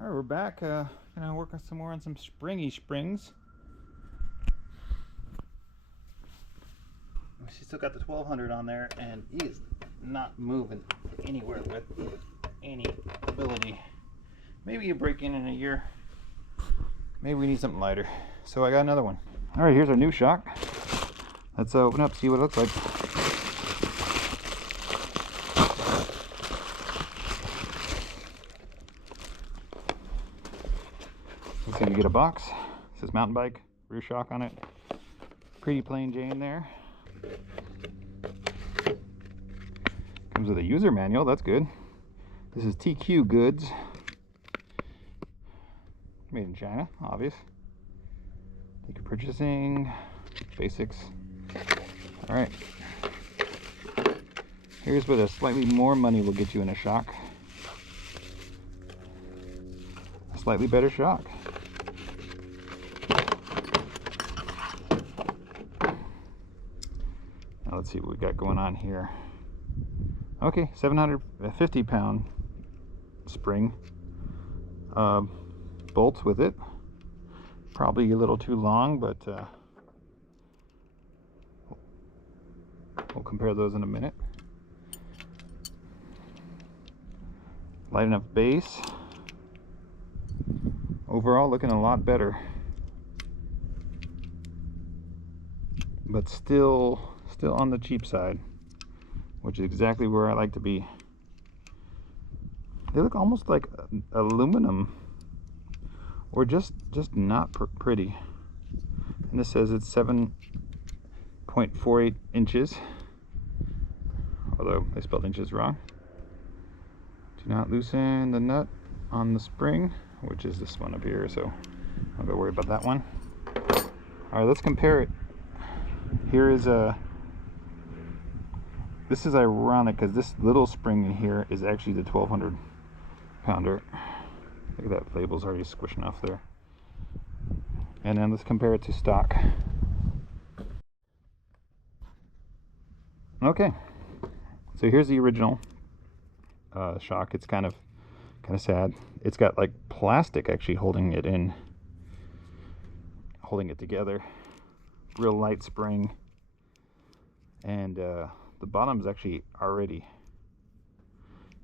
Alright, we're back. Gonna work on some more on some springy springs. She's still got the 1200 on there, and he is not moving anywhere with any ability. Maybe you break in a year. Maybe we need something lighter. So I got another one. Alright, here's our new shock. Let's open up, see what it looks like. Let's see, you get a box. It says mountain bike, rear shock on it. Pretty plain Jane there. Comes with a user manual, that's good. This is TQGOODS. Made in China, obvious. Thank you purchasing. Basics. Alright. Here's what a slightly more money will get you in a shock. A slightly better shock. Now let's see what we got going on here. Okay, 750 pound spring. Bolts with it. Probably a little too long, but we'll compare those in a minute. Light enough base. Overall looking a lot better, but still on the cheap side, which is exactly where I like to be. They look almost like aluminum, or just not pretty. And this says it's 7.48 inches, although they spelled inches wrong. Do not loosen the nut on the spring, which is this one up here, so I'll go worry about that one. All right, let's compare it. Here is this is ironic because this little spring in here is actually the 1200 pounder. Look at that, label's already squishing off there. And then let's compare it to stock. Okay, so here's the original shock. It's kind of sad. It's got like plastic actually holding it together. Real light spring, and the bottom's actually already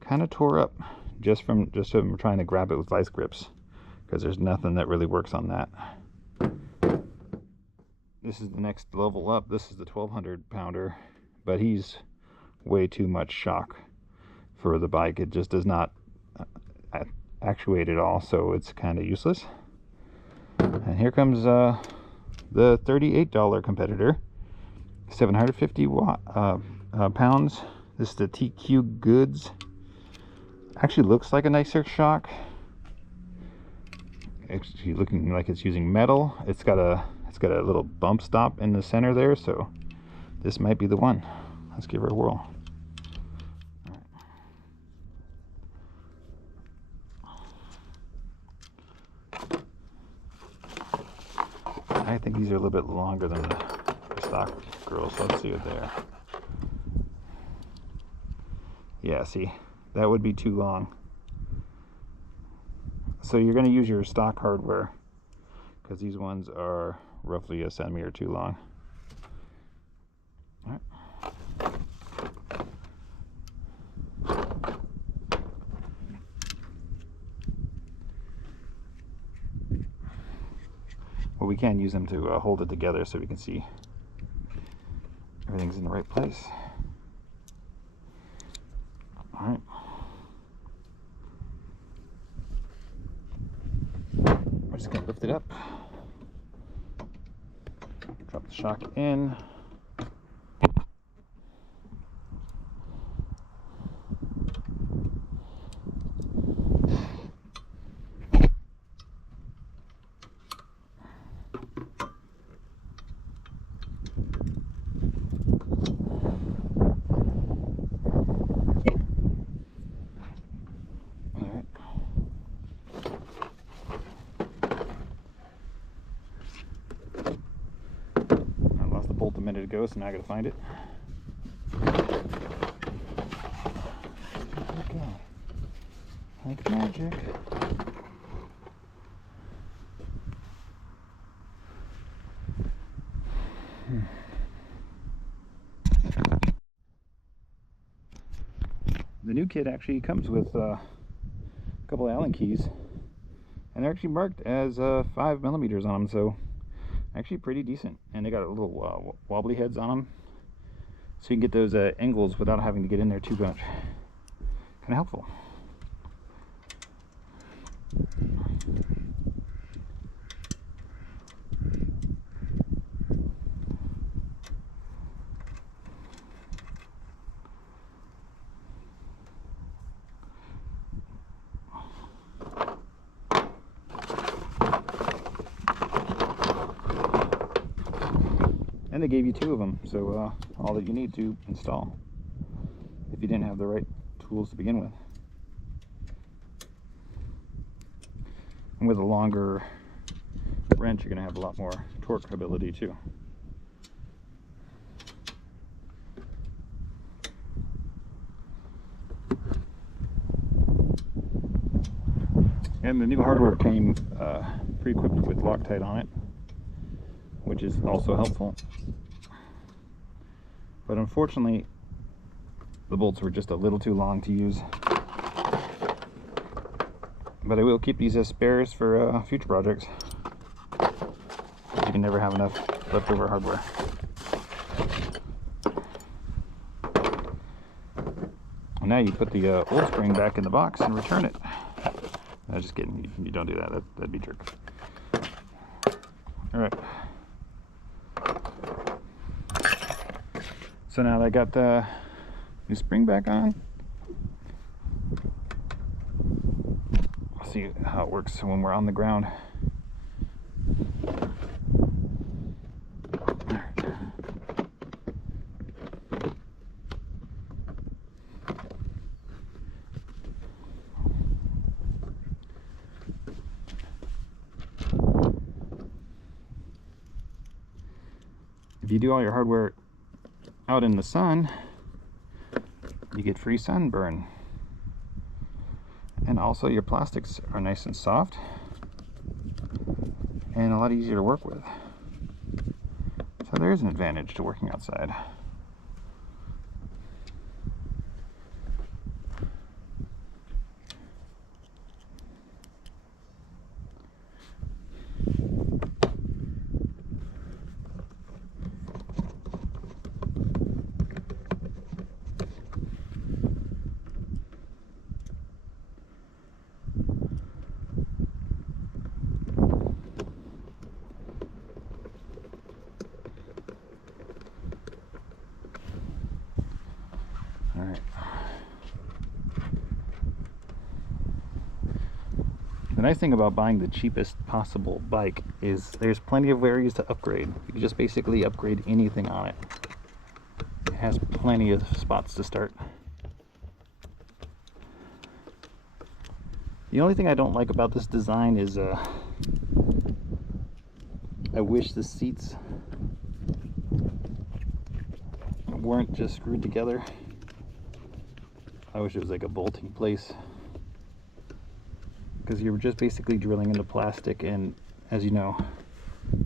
kind of tore up just from trying to grab it with vice grips, because there's nothing that really works on that. This is the next level up. This is the 1200 pounder, but he's way too much shock for the bike. It just does not actuate at all, so it's kind of useless. And here comes the $38 competitor, 750 pounds. This is the TQGOODS. Actually looks like a nicer shock. Actually looking like it's using metal. It's got a little bump stop in the center there, so this might be the one. Let's give her a whirl. I think these are a little bit longer than the stock girls. Let's see what they are. Yeah, see, that would be too long. So you're going to use your stock hardware, because these ones are roughly a centimeter too long. All right. Well, we can use them to hold it together so we can see everything's in the right place. All right. We're just going to lift it up. Drop the shock in. Bolt a minute ago, so now I gotta find it. Okay. Like magic. new kit actually comes with a couple of Allen keys, and they're actually marked as 5mm on them, so actually pretty decent. And they got a little wobbly heads on them, so you can get those angles without having to get in there too much. Kind of helpful. And they gave you 2 of them, so all that you need to install if you didn't have the right tools to begin with. And with a longer wrench, you're going to have a lot more torque ability too. And the new hardware came pre-equipped with Loctite on it, which is also helpful. But unfortunately, the bolts were just a little too long to use. But I will keep these as spares for future projects. You can never have enough leftover hardware. And now you put the old spring back in the box and return it. No, just kidding. You don't do that. That'd be jerk. All right. So now that I got the new spring back on, I'll see how it works when we're on the ground. If you do all your hardware out in the sun, you get free sunburn. And also your plastics are nice and soft and a lot easier to work with. So there is an advantage to working outside. The nice thing about buying the cheapest possible bike is there's plenty of areas to upgrade. You can just basically upgrade anything on it. It has plenty of spots to start. The only thing I don't like about this design is I wish the seats weren't just screwed together. I wish it was like a bolting place, because you're just basically drilling into plastic, and as you know,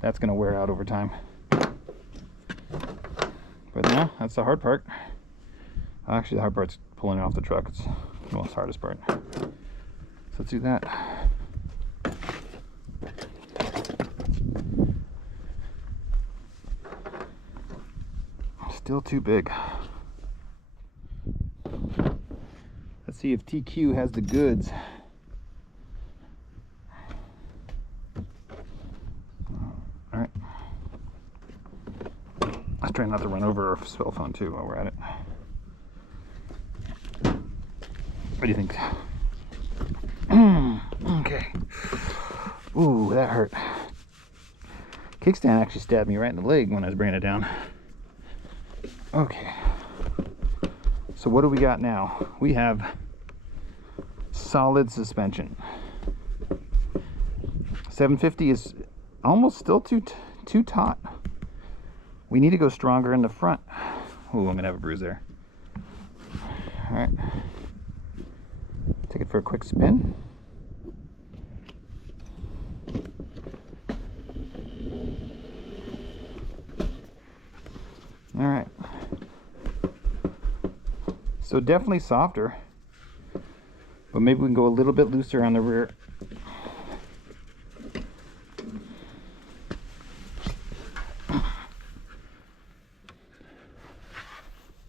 that's going to wear out over time. But now that's the hard part. Actually, the hard part's pulling it off the truck. It's the most hardest part. So let's do that. Still too big. Let's see if TQ has the goods. Alright. Let's try not to run over our cell phone too while we're at it. What do you think? Okay. Ooh, that hurt. Kickstand actually stabbed me right in the leg when I was bringing it down. Okay. So what do we got now? We have solid suspension. 750 is almost still too taut. We need to go stronger in the front. Ooh, I'm gonna have a bruise there. All right. Take it for a quick spin. All right. So definitely softer. But maybe we can go a little bit looser on the rear.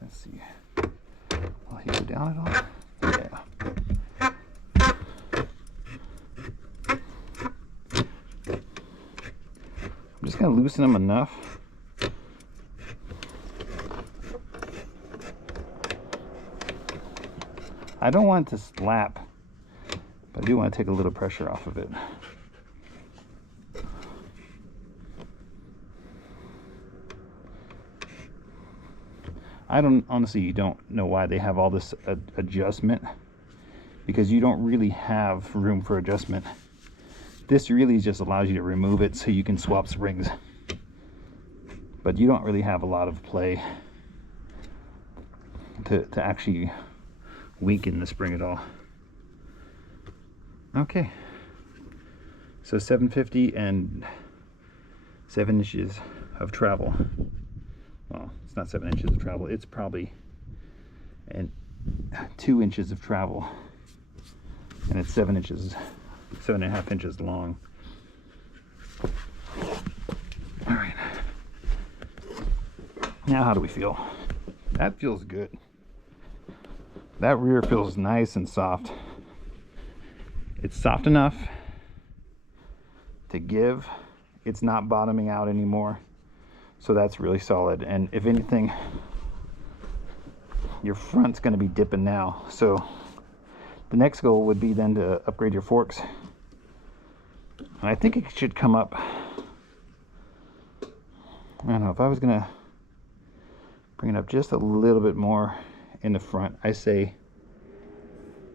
Let's see. Will he go down at all? Yeah. I'm just going to loosen them enough. I don't want it to slap, but I do want to take a little pressure off of it. I honestly don't know why they have all this adjustment, because you don't really have room for adjustment. This really just allows you to remove it so you can swap springs, but you don't really have a lot of play to actually weaken the spring at all. Okay, so 750 and 7 inches of travel. Well, it's not 7 inches of travel, it's probably 2 inches of travel, and it's 7.5 inches long. All right, now how do we feel? That feels good. That rear feels nice and soft. It's soft enough to give. It's not bottoming out anymore, so that's really solid. And if anything, your front's going to be dipping now, so the next goal would be then to upgrade your forks, and I think it should come up. I don't know, if I was going to bring it up just a little bit more in the front, I say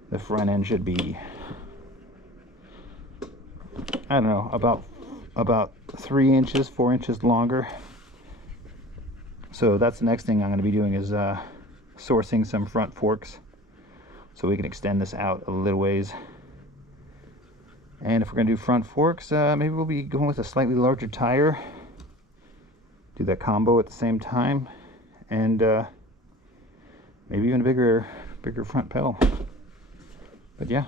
the front end should be, I don't know, about 3 inches, 4 inches longer. So that's the next thing I'm going to be doing, is sourcing some front forks so we can extend this out a little ways. And if we're going to do front forks, maybe we'll be going with a slightly larger tire, do that combo at the same time, and maybe even a bigger front pedal. But yeah,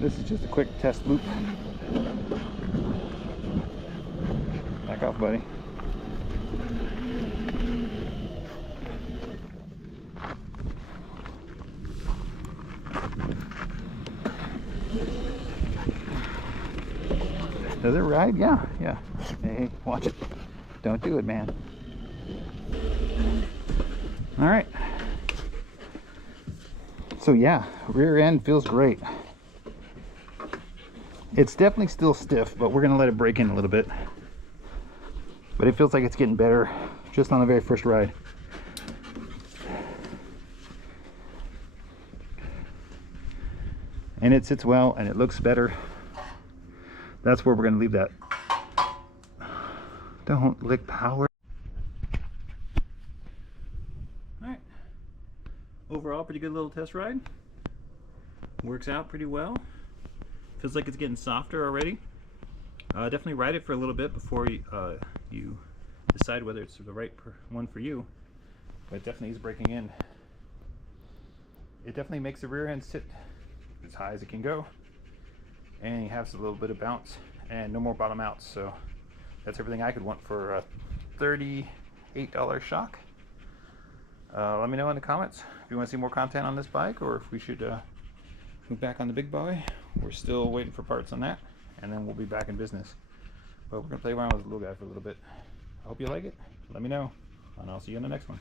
this is just a quick test loop. Back off, buddy. Does it ride? Yeah, yeah. Hey, watch it. Don't do it, man. All right. So yeah, rear end feels great. It's definitely still stiff, but we're gonna let it break in a little bit. But it feels like it's getting better just on the very first ride. And it sits well and it looks better. That's where we're gonna leave that. Don't lick power. Alright. Overall, pretty good little test ride. Works out pretty well. Feels like it's getting softer already. Definitely ride it for a little bit before you decide whether it's the right one for you. But it definitely is breaking in. It definitely makes the rear end sit as high as it can go. And you have a little bit of bounce and no more bottom outs. So that's everything I could want for a $38 shock. Let me know in the comments if you want to see more content on this bike, or if we should move back on the big boy. We're still waiting for parts on that, and then we'll be back in business. But we're going to play around with the little guy for a little bit. I hope you like it. Let me know, and I'll see you in the next one.